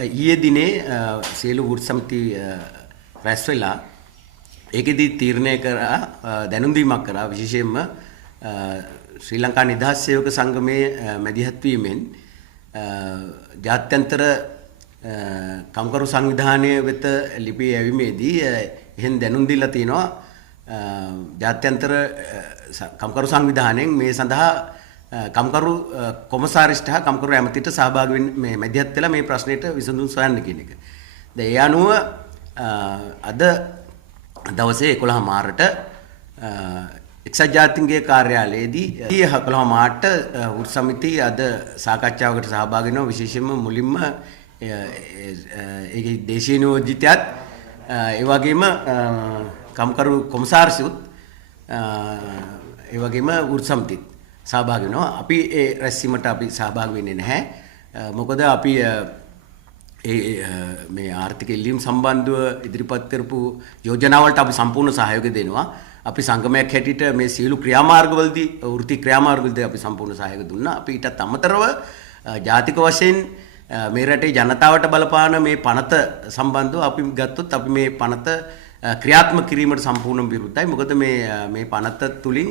ඊයේ දිනේ සියලු වෘත්ති සමිති රැස් වෙලා ඒකෙදි තීරණය කරා දැනුම් දීමක් කරා විශේෂයෙන්ම ශ්‍රී ලංකා නිදහස් සේවක සංගමයේ මැදිහත් වීමෙන් ජාත්‍යන්තර කම්කරු සංවිධානය වෙත ලිපි යැවීමේදී එහෙන් දැනුම් දීලා තිනවා ජාත්‍යන්තර කම්කරු සංවිධානයෙන් මේ සඳහා කම්කරු කොමසාරිස්ට හා කම්කරු ඇමතිට සහභාගී වෙන්න මේ මැදිහත් වෙලා මේ ප්‍රශ්නෙට විසඳුම් සොයන්න කියන එක. දැන් ඒ අනුව අද දවසේ 11 මාර්ට එක්සත් ජාතීන්ගේ කාර්යාලයේදී 11 මාර්ට වෘත්ති සමිතිය අද සාකච්ඡාවකට සහභාගී වෙනවා. විශේෂයෙන්ම මුලින්ම ඒකේ දේශීය නියෝජිතයත් ඒ වගේම කම්කරු කොමසාරිසුත් ඒ වගේම වෘත්ති සමිතිත් සහභාගී වෙනවා. අපි ඒ රැස්වීමට අපි සහභාගී වෙන්නේ නැහැ. මොකද අපි මේ ආර්ථික ඉල්ලීම් සම්බන්ධව ඉදිරිපත් කරපු යෝජනාවලට අපි සම්පූර්ණ සහයෝගය දෙනවා. අපි සංගමයක් හැටියට මේ සියලු ක්‍රියාමාර්ගවලදී වෘත්ති ක්‍රියාමාර්ගවලදී අපි සම්පූර්ණ සහයෝගය දුන්නා. අපි ඊටත් අමතරව ජාතික වශයෙන් මේ රටේ ජනතාවට බලපාන මේ පනත සම්බන්ධව අපි ගත්තොත් අපි මේ පනත ක්‍රියාත්මක කිරීමට සම්පූර්ණ විරුද්ධයි. මොකද මේ පනත තුලින්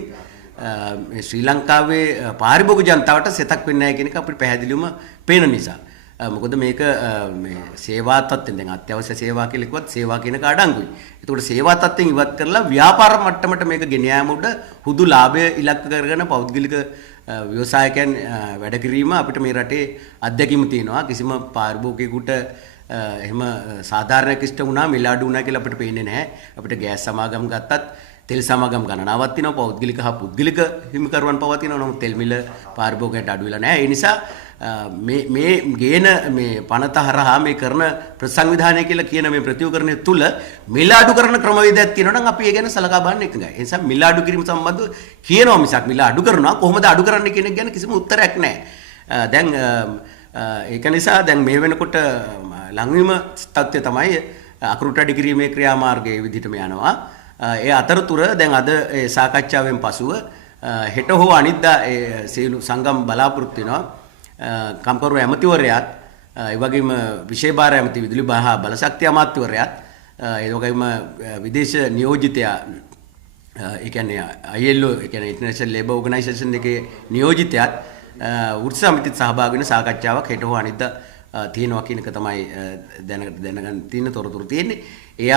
මේ ශ්‍රී ලංකාවේ පාරිභෝගික ජනතාවට සෙතක් වෙන්නේ නැහැ කියන එක අපිට පැහැදිලිවම පේන නිසා. මොකද මේක මේ සේවා තත්ත්වෙන් දැන් අත්‍යවශ්‍ය සේවා කියලා කිව්වත් සේවා කියන එක අඩංගුයි. ඒකට සේවා තත්ත්වෙන් ඉවත් කරලා ව්‍යාපාර මට්ටමට මේක ගෙන යාම උඩ හුදු ලාභය ඉලක්ක කරගෙන පෞද්ගලික ව්‍යවසායකයන් වැඩ කිරීම අපිට මේ රටේ අත්දැකීම තියෙනවා. කිසිම පාරිභෝගිකයෙකුට එහෙම සාධාරණ කිෂ්ඨ වුණා මිලාඩු වුණා කියලා අපිට පේන්නේ නැහැ. අපිට ගෑස් සමාගම් ගත්තත් තෙල් සමාගම් ගණනාවක් තියෙනවා. පෞද්ගලික හා පුද්ගලික හිමිකරුවන් පවා තියෙනවා. නමුත් තෙල් මිල පාරිභෝගිකයට අඩු වෙලා නැහැ. ඒ නිසා මේ ගේන මේ පනත හරහා මේ කරන ප්‍රතිසංවිධානය කියලා කියන මේ ප්‍රතිඋකරණය තුල මිල අඩු කරන ක්‍රමවේදයක් තියෙනවා නම් අපි ඒ ගැන සලකා බලන්න එකඟයි. ඒ නිසා මිල අඩු කිරීම සම්බන්ධව කියනවා මිසක් මිල අඩු කරනවා කොහොමද අඩු කරන්නේ කියන එක ගැන කිසිම උත්තරයක් නැහැ. දැන් ඒක නිසා දැන් මේ වෙනකොට ලංවීම තත්ත්වය තමයි අකුරුටඩි කිරීමේ ක්‍රියාමාර්ගයේ විදිහටම යනවා. ඒ අතරතුර දැන් අද ඒ සාකච්ඡාවෙන් පසුව හෙට හෝ අනිද්දා ඒ සියලු සංගම් බලාපොරොත්තු වෙනවා කම්කරු ඇමතිවරයාත් ඒ වගේම විශේෂ භාර ඇමති විදුලි බහ බලශක්ති අමාත්‍යවරයාත් ඒ වගේම විදේශ නියෝජිතයා ඒ කියන්නේ ILO ඒ කියන්නේ ඉන්ටර්නැෂනල් ලේබර් ඕගනයිසේෂන් එකේ නියෝජිතයාත් වෘත්ති සමිතිත් සහභාගී වෙන සාකච්ඡාවක් හෙට හෝ අනිද්දා තියෙනවා කියන එක තමයි දැනගන්න තියෙන තොරතුරු තියෙන්නේ. ඒ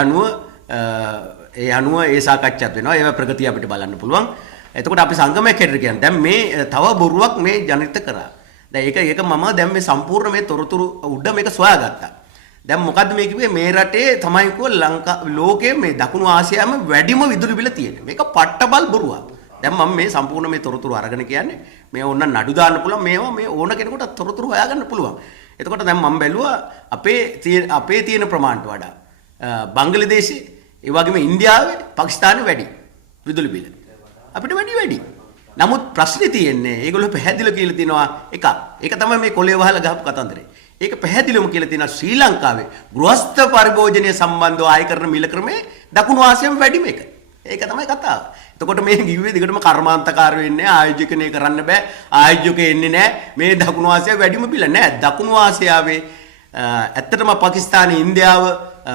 අනුව ඒ සාකච්ඡාත් වෙනවා. ඒවා ප්‍රගතිය අපිට බලන්න පුළුවන්. එතකොට අපි සංගමයක් හැටියට කියන්නේ දැන් මේ තව බොරුවක් මේ ජනිත කරා. දැන් ඒක මම දැන් මේ සම්පූර්ණ මේ තොරතුරු උඩ මේක සොයාගත්තා. දැන් මොකද්ද මේ කිව්වේ මේ රටේ තමයි ලෝකයේ මේ දකුණු ආසියාවේම වැඩිම විදුලි බිල තියෙන්නේ. මේක පට්ටබල් බොරුවක්. දැන් මම මේ සම්පූර්ණ මේ තොරතුරු අරගෙන කියන්නේ මේ ඕන නඩු දාන්න පුළුවන් මේවා මේ ඕන කෙනෙකුට තොරතුරු හොයාගන්න පුළුවන්. එතකොට දැන් මම බැලුවා අපේ තියෙන ප්‍රමාණයට වඩා බංග්ලාදේශේ ඒ වගේම ඉන්දියාවේ පාකිස්තානේ වැඩි විදුලි බිල. අපිට වැඩි. නමුත් ප්‍රශ්නේ තියෙන්නේ ඒගොල්ලෝ පැහැදිලිව කියලා තිනවා එකක්. ඒක තමයි මේ කොලේ වහලා ගහපු කතන්දරේ. ඒක පැහැදිලිවම කියලා තිනවා ශ්‍රී ලංකාවේ ගෘහස්ත පරිභෝජනය සම්බන්ධව ආය කරන මිල ක්‍රමේ දකුණු ආසියාවේ වැඩිම එක. ඒක තමයි කතාව. එතකොට මේ කිව්වේ දිගටම කර්මාන්තකාර වෙන්නේ ආයෝජකනේ කරන්න බෑ. ආයෝජකෙ එන්නේ නැහැ. මේ දකුණු ආසියාවේ වැඩිම බිල නෑ. දකුණු ආසියාවේ ඇත්තටම පාකිස්තානයේ ඉන්දියාව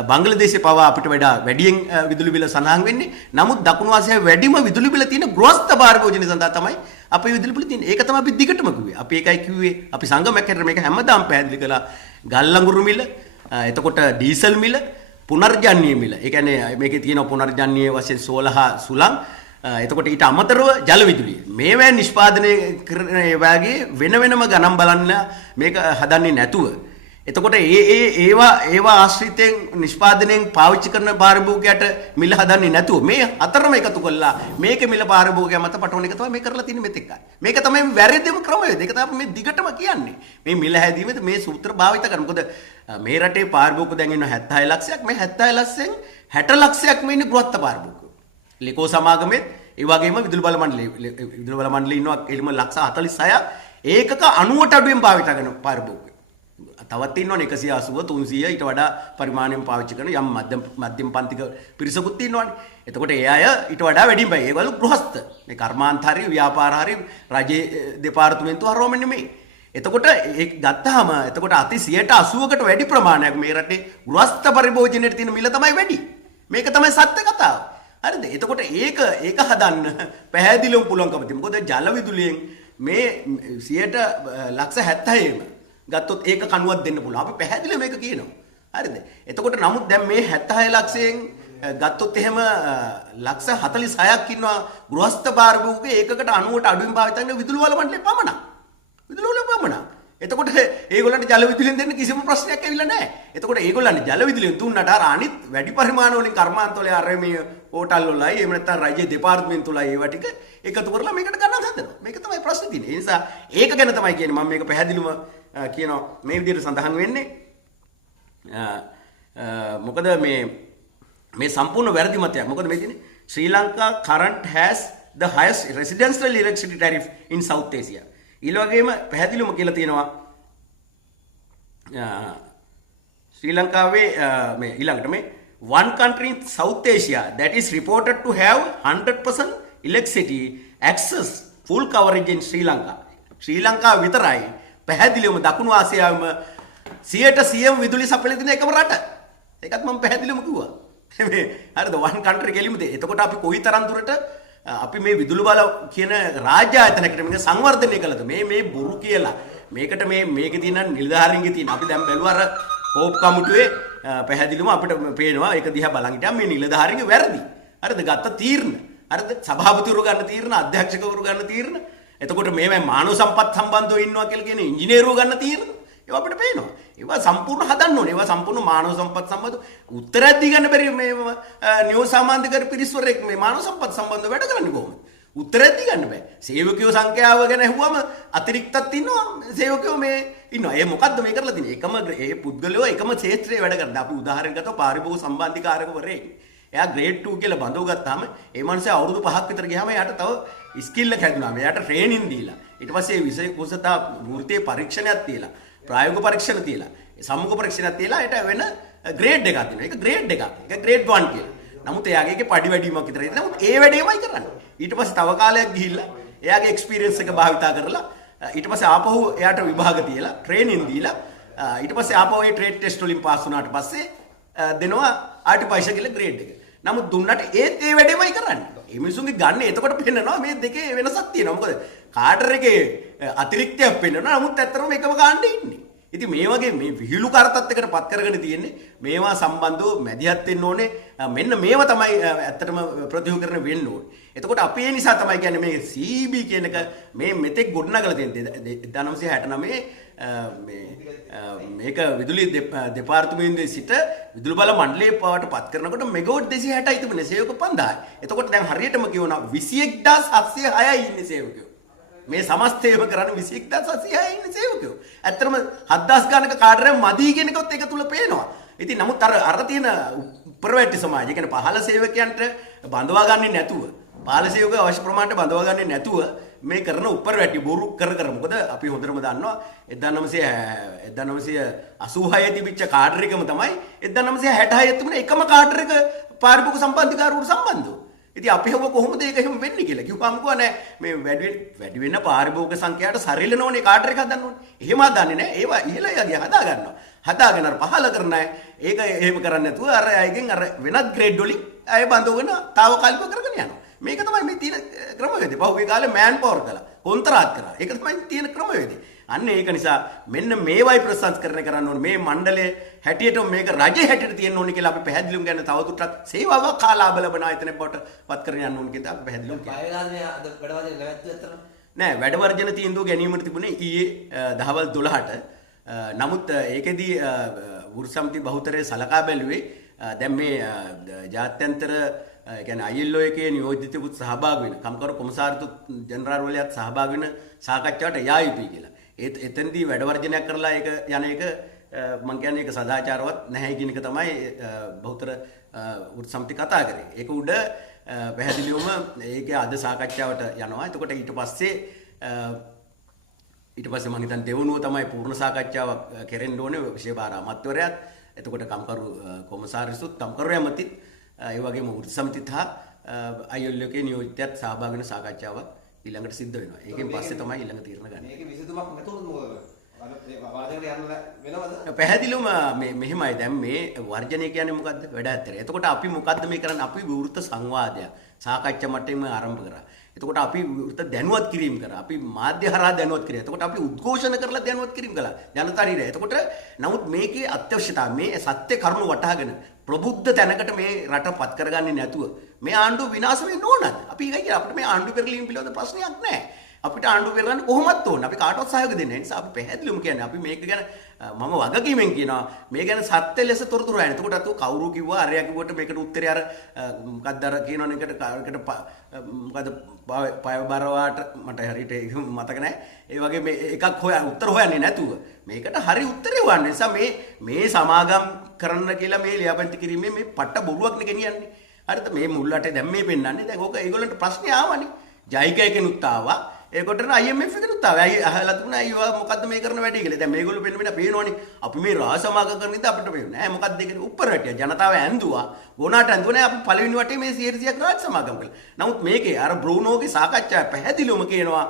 බංග්ලාදේශේ පවා අපිට වඩා වැඩියෙන් විදුලි බිල සඳහන් වෙන්නේ. නමුත් දකුණු ආසියාවේ වැඩිම විදුලි බිල තියෙන ගෘහස්ත පාරිභෝජනය සඳහා තමයි අපේ විදුලි බිල තියෙන්නේ. ඒක තමයි අපි දිගටම කිව්වේ. අපි ඒකයි කිව්වේ අපි සංගමයක් හැටියට මේක හැමදාම පැහැදිලි කළා. ගල් අඟුරු මිල, එතකොට ඩීසල් මිල, පුනර්ජන්‍ය මිල. ඒ කියන්නේ මේකේ තියෙන පුනර්ජන්‍ය වශයෙන් 16 සුළං. එතකොට ඊට අමතරව ජල විදුලිය. මේවා නිෂ්පාදනය කරන ඒවාගේ වෙනම ගණන් බලන්න මේක හදන්නේ නැතුව එතකොට ඒවා ආශ්‍රිතයෙන් නිෂ්පාදනයෙන් පාවිච්චි කරන පාරිභෝගිකයට මිල හදන්නේ නැතුව මේ අතරම එකතු කළා මේකේ මිල පාරිභෝගිකයා මත පටවන එක තමයි මේ කරලා තියෙන්නේ මෙතෙක්. මේක තමයි වැරදිම ක්‍රමවේද. ඒක තමයි මේ දිගටම කියන්නේ. මේ මිල හැදීමේදී මේ සූත්‍ර භාවිත කරන. මොකද මේ රටේ පාරිභෝගික දැන් ඉන්න 76 ලක්ෂයක් මේ 76 ලක්ෂයෙන් 60 ලක්ෂයක් මේ ඉන්නේ ගෘහස්ත පාරිභෝගිකයෝ. ලිකෝ සමාගමෙත් ඒ වගේම විදුලි බල මණ්ඩලයේ ඉන්නවා එළිම ලක්ෂ 46ක් ඒකක 90ට අඩුවෙන් භාවිත කරන පාරිභෝගිකයෝ. තවත් ඉන්නවනේ 180 300 ඊට වඩා පරිමාණයෙන් පාවිච්චි කරන යම් මධ්‍යම පන්තික පිරිසකුත් ඉන්නවනේ. එතකොට ඒ අය ඊට වඩා වැඩිම ඒගොල්ලෝ ගෘහස්ත. මේ කර්මාන්ත හරි ව්‍යාපාර හරි රජයේ දෙපාර්තමේන්තුව හරවම නෙමෙයි. එතකොට ඒ ගත්තාම එතකොට අති 80%කට වැඩි ප්‍රමාණයක් මේ රටේ ගෘහස්ත පරිභෝජනයේ තියෙන මිල තමයි වැඩි. මේක තමයි සත්‍ය කතාව. හරිද? එතකොට ඒක හදන්න පැහැදිලිවම පුළුවන්කම තියෙනවා. මොකද ජල විදුලියෙන් මේ 76%ම ගත්තොත් ඒක කණුවක් දෙන්න පුළුවන්. අපි පැහැදිලිව මේක කියනවා. හරිද? එතකොට නමුත් දැන් මේ 76 ලක්ෂයෙන් ගත්තොත් එහෙම ලක්ෂ 46ක් ඉන්නවා ගෘහස්ත පාරිභෝගිකයෝ ඒකකට 90ට අඩුවෙන් භාවිත කරන විදුලි වල මණ්ඩලේ පමණක්. විදුලි වල පමණක්. එතකොට ඒගොල්ලන්ට ජල විදුලියෙන් දෙන්න කිසිම ප්‍රශ්නයක් ඇවිල්ලා නැහැ. එතකොට ඒගොල්ලන්ට ජල විදුලියෙන් දුන්නාට අර අනිත් වැඩි පරිමාණ වලින් කර්මාන්ත වල අර මේ පෝටල් වලයි එහෙම නැත්නම් රජයේ දෙපාර්තමේන්තු වලයි ඒවා ටික එකතු කරලා මේකට ගණන් හදනවා. මේක තමයි ප්‍රශ්නේ තියෙන්නේ. ඒ නිසා ඒක ගැන තමයි කියන්නේ මම මේක පැහැදිලිවම කියනවා මේ විදිහට සඳහන් වෙන්නේ. මොකද මේ සම්පූර්ණ වැරදි මතයක්. මොකද මේ තියෙන්නේ ශ්‍රී Lanka current has the highest residential electricity tariff in South Asia. ඊළඟේම පැහැදිලිවම කියලා තියෙනවා ශ්‍රී ලංකාවේ මේ ඊළඟට මේ one country in South Asia that is reported to have 100% electricity access full coverage in Sri Lanka. ශ්‍රී ලංකාව විතරයි පැහැදිලිවම දකුණු ආසියාවේම 100% විදුලි සපයලා තියෙන එකම රට. ඒකත් මම පැහැදිලිවම කිව්වා. මේ හරිද one country කෙලිමුද? එතකොට අපි කොයිතරම් දුරට අපි මේ විදුලි බල කියන රාජ්‍ය ආයතනයකට මේක සංවර්ධනය කළද? මේ බොරු කියලා. මේකට මේකේ තියෙන නිලධාරීන්ගේ තියෙන අපි දැන් බැලුවා අර කෝප් කමිටුවේ පැහැදිලිවම අපිට පේනවා ඒක දිහා බලන් හිටියම මේ නිලධාරීන්ගේ වැරදි. හරිද? ගත්ත තීරණ. හරිද? සභාපතිවරු ගන්න තීරණ, අධ්‍යක්ෂකවරු ගන්න තීරණ. එතකොට මේ මානව සම්පත් සම්බන්ධව ඉන්නවා කියලා කියන ඉංජිනේරුවෝ ගන්න තීරණ. ඒවා අපිට පේනවා. ඒවා සම්පූර්ණ හදන්න ඕනේ. ඒවා සම්පූර්ණ මානව සම්පත් සම්බන්ධ උත්තරයක් දී ගන්න බැරි මේ නියෝජ සමාන්තිකර පිරිස්වරෙක් මේ මානව සම්පත් සම්බන්ධව වැඩ කරන්නේ කොහොමද? උත්තරයක් දී ගන්න බෑ. සේවකයෝ සංඛ්‍යාව ගැන ඇහුවම අතිරික්තත් ඉන්නවා. සේවකයෝ මේ ඉන්නවා. ඒ මොකද්ද මේ කරලා තියෙන්නේ? එකම ඒ පුද්ගලයෝ එකම ක්ෂේත්‍රයේ වැඩ කරනවා. අපි උදාහරණයක් ගත්තොත් පාරිභෝගික සම්බන්ධිකාරකවරයෙක්. එයා ග්‍රේඩ් 2 කියලා බඳව ගත්තාම ඒ මනුස්සයා අවුරුදු 5ක් විතර ගියාම එයාට තව ස්කිල් එක හැදුනා. එයාට ට්‍රේනින් දීලා. ඊට පස්සේ විෂය කුසතා වෘත්තීය පරීක්ෂණයක් තියලා. ප්‍රායෝගික පරීක්ෂණ තියලා. සම්මුඛ පරීක්ෂණයක් තියලා ඒට වෙන ග්‍රේඩ් එකක් දෙනවා. ඒක ග්‍රේඩ් එකක්. ඒක ග්‍රේඩ් 1 කියලා. නමුත් එයාගේ ඒකේ පඩි වැඩිවීමක් විතරයි. නමුත් ඒ වැඩේමයි කරන්නේ. ඊට පස්සේ තව කාලයක් ගිහිල්ලා එයාගේ එක්ස්පීරියන්ස් එක භාවිතා කරලා ඊට පස්සේ ආපහු එයාට විභාග තියලා ට්‍රේනින් දීලා ඊට පස්සේ ආපහු ඒ ට්‍රේඩ් ටෙස්ට් වලින් පාස් වුණාට පස්සේ දෙනවා ආටිෆයිෂල් කියලා ග්‍රේඩ් එක. නමුත් දුන්නට ඒත් ඒ වැඩේමයි කරන්නේ. මේ මිනිසුන්ගේ ගන්න එතකොට පෙන්නනවා මේ දෙකේ වෙනසක් තියෙනවා. මොකද කාඩර් එකේ අතිරික්තයක් පෙන්නනවා. නමුත් ඇත්තටම එකම කාණ්ඩේ ඉන්නේ. ඉතින් මේ වගේ මේ විහිළු කරතත් එකට පත් කරගෙන තියෙන්නේ මේවා සම්බන්ධව මැදිහත් වෙන්න ඕනේ. මෙන්න මේවා තමයි ඇත්තටම ප්‍රතිහුකරණ වෙන්න ඕනේ. එතකොට අපි ඒ නිසා තමයි කියන්නේ මේ CB කියන එක මේ මෙතෙක් ගොඩනගලා තියෙන්නේ 1969 මේක විදුලි දෙපාර්තමේන්තුවේ සිට විදුලි බල මණ්ඩලයේ පවට පත් කරනකොට මෙගාවොට් 260යි තිබුණේ සේවක 5000යි. එතකොට දැන් හරියටම කියවනවා 21706යි ඉන්නේ සේවකයෝ. මේ සමස්තයම කරන්නේ 21706යි ඉන්නේ සේවකයෝ. ඇත්තටම 7000 ගානක කාඩරයක් මදි කියන එකත් ඒක තුල පේනවා. ඉතින් නමුත් අර තියෙන උපරවැටි සමාජය කියන්නේ පහළ සේවකයන්ට බඳවා ගන්නේ නැතුව පහළ සේවකයෝ අවශ්‍ය ප්‍රමාණයට බඳවා ගන්නේ නැතුව මේ කරන උපරවැටි බොරු කර මොකද අපි හොඳටම දන්නවා 1986 තිබිච්ච කාඩර් එකම තමයි 1966 තිබුණ එකම කාඩර් එක පාරිභෝගික සම්බන්ධිකාරවරු සම්බන්ධව. ඉතින් අපි හව කොහොමද ඒක එහෙම වෙන්නේ කියලා කිව්වම නෑ මේ වැඩි වෙන පාරිභෝගික සංඛ්‍යාවට සරිලන ඕනේ කාඩර් එක හදන්න ඕනේ. එහෙම හදන්නේ නෑ. ඒවා ඉහළ යගේ හදා ගන්නවා. හදාගෙන අර පහල කරන අය ඒක එහෙම කරන්නේ නැතුව අර අයගෙන් අර වෙනත් ග්‍රේඩ් වලින් අය බඳවගෙන తాවකාලිකව කරගෙන යනවා. මේක තමයි මේ තියෙන ක්‍රමවේදය. පහුගිය කාලේ මෑන් පවර් කළා. කොන්ත්‍රාත් කරා. ඒක තමයි තියෙන ක්‍රමවේදය. අන්න ඒක නිසා මෙන්න මේවයි ප්‍රසංස්කරණය කරන්න ඕනේ. මේ මණ්ඩලයේ හැටියට මේක රජයේ හැටියට තියෙන්න ඕනේ කියලා අපි පැහැදිලිවම ගන්න තවදුරටත් සේවාවක් කාලාබල බන ආයතනයක් බවට පත් කරගෙන යන්න ඕනේ කියලා අපි පැහැදිලිවම කියනවා. බයලාන්නේ අද වැඩවර්ජන නැවැත්තුව ඇත්තට නෑ වැඩවර්ජන තීන්දුව ගැනීමට තිබුණේ ඊයේ දහවල් 12ට. නමුත් ඒකෙදී වෘත්සමිති බහුතරය සලකා බැලුවේ දැන් මේ ජාත්‍යන්තර කියන්නේ ILO එකේ නියෝජිතවුත් සහභාගී වෙන කම්කරු කොමසාරිතු ජෙනරාල්වලයාත් සහභාගී වෙන සාකච්ඡාවට යා යුතුයි කියලා. එතෙන්දී වැඩවර්ජනයක් කරලා ඒක යන එක මම කියන්නේ ඒක සදාචාරවත් නැහැ කියන එක තමයි බහුතර වෘත්සමිති කතා කරේ. ඒක උඩ පැහැදිලිවම ඒකේ අද සාකච්ඡාවට යනවා. එතකොට ඊට පස්සේ මම හිතන්නේ දෙවනුව තමයි පූර්ණ සාකච්ඡාවක් කෙරෙන්න ඕනේ විශේෂ භාර අමාත්‍යවරයාත් එතකොට කම්කරු කොමසාරිසුත් කම්කරු ඇමතිත් ඒ වගේම වෘත්සමිතිත් හා ILO එකේ නියෝජිතයත් සහභාගී වෙන සාකච්ඡාවක් ඊළඟට සිද්ධ වෙනවා. ඒකෙන් පස්සේ තමයි ඊළඟ තීරණ ගන්න. මේකේ විසඳුමක් නැතුනොත් මොකද කරන්නේ? වාදනයට යන්න වෙනවද? පැහැදිලිවම මෙහෙමයි දැන් මේ වර්ජනය කියන්නේ මොකද්ද? වැඩ ඇත්තට. එතකොට අපි මොකද්ද මේ කරන්නේ? අපි විවෘත සංවාදයක් සාකච්ඡා මට්ටමේම ආරම්භ කරා. එතකොට අපි විවෘත දැනුවත් කිරීම කරා. අපි මාධ්‍ය හරහා දැනුවත් කරා. එතකොට අපි උද්ඝෝෂණ කරලා දැනුවත් කිරීම කළා. ජනතාවට. එතකොට නමුත් මේකේ අත්‍යවශ්‍යතාවය මේ සත්‍ය කරුණු වටහාගෙන ප්‍රබුද්ධ තැනකට මේ රට පත් කරගන්නේ නැතුව මේ ආණ්ඩුව විනාශ වෙන්න ඕනද? අපි ඒකයි කියන්නේ අපිට මේ ආණ්ඩුව පෙරලීම පිළිබඳ ප්‍රශ්නයක් නැහැ. අපිට ආණ්ඩුව පෙරලන්න කොහොමත් ඕන. අපි කාටවත් සහයෝගය දෙන්නේ නැහැ. ඒ නිසා අපි පැහැදිලිවම කියන්නේ අපි මේක ගැන මම වගකීමෙන් කියනවා මේ ගැන සත්‍ය ලෙස තොරතුරු හොයන්න. එතකොට අතෝ කවුරු කිව්වා අරයා කිව්වට මේකට උත්තරේ අර මොකක්ද අර කියනවනේ එකට මොකද පය බරවාට මට හරියට ඒක මතක නැහැ. ඒ වගේ මේ එකක් උත්තර හොයන්නේ නැතුව මේකට හරි උත්තරේ හොයන්න. නිසා මේ සමාගම් කරන්න කියලා මේ ලියාපදිංචි කිරීමේ මේ පට්ට බොරුවක්නේ ගෙනියන්නේ. හරිද? මේ මුල්ලටේ දැන් මේ පෙන්නන්නේ. දැන් ඕක ඒගොල්ලන්ට ප්‍රශ්නේ ආවනේ. ජයිකය කෙනුත් ආවා. ඒකට IMF එකනුත් ආවා. අය අහලා තිබුණා අයියෝ මොකද්ද මේ කරන වැඩේ කියලා. දැන් මේගොල්ලෝ පෙන්න පේනවනේ. අපි මේ රාජ සමාගම් කරන ඉතින් අපිට පේන්නේ නෑ මොකද්ද ඒක උඩර වැටියා. ජනතාව ඇඳුවා. ගෝනාට ඇඳුවා නෑ අපි පළවෙනි වටේ මේ 100ක් රාජ සමාගම් කළා. නමුත් මේකේ අර බ්‍රූනෝගේ සාකච්ඡාව පැහැදිලිවම කියනවා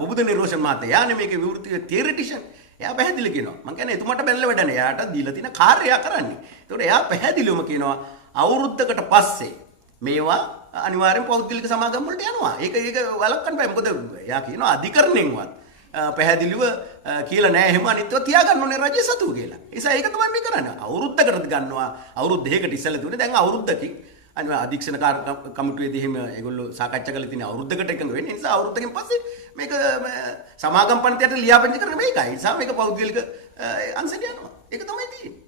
පුබුද නිර්ෝෂන් මහත්තයා. යානේ මේකේ විවෘත තියරිටිෂන්. එයා පැහැදිලි කියනවා. මං කියන්නේ එතුමාට බැලලා වැඩ නෑ. එයාට දීලා තියෙන කාර්යය කරන්නේ. ඒකට එයා පැහැදිලිවම කියනවා අවුරුද්දකට පස්සේ මේවා අනිවාර්යෙන් පෞද්ගලික සමාගම් වලට යනවා. ඒක වළක්වන්න බෑ. මොකද එයා කියනවා අධිකරණයෙන්වත් පැහැදිලිව කියලා නෑ එහෙම අනිත්ව තියාගන්න ඕනේ රජය සතුව කියලා. ඒ නිසා ඒක තමයි මේ කරන්නේ. අවුරුද්දකට ගන්නවා. අවුරුදු දෙකකට ඉස්සෙල්ලා දුන්නේ. දැන් අවුරුද්දකින් අනිවා අධීක්ෂණ කමිටුවේදී එහෙම ඒගොල්ලෝ සාකච්ඡා කරලා තියෙන අවුරුද්දකට එකඟ වෙන්නේ. ඒ නිසා අවුරුද්දකින් පස්සේ මේක සමාගම් පන්තියට ලියාපදිංචි කරන මේකයි. ඒ නිසා මේක පෞද්ගලික අංශයට යනවා. ඒක තමයි තියෙන්නේ.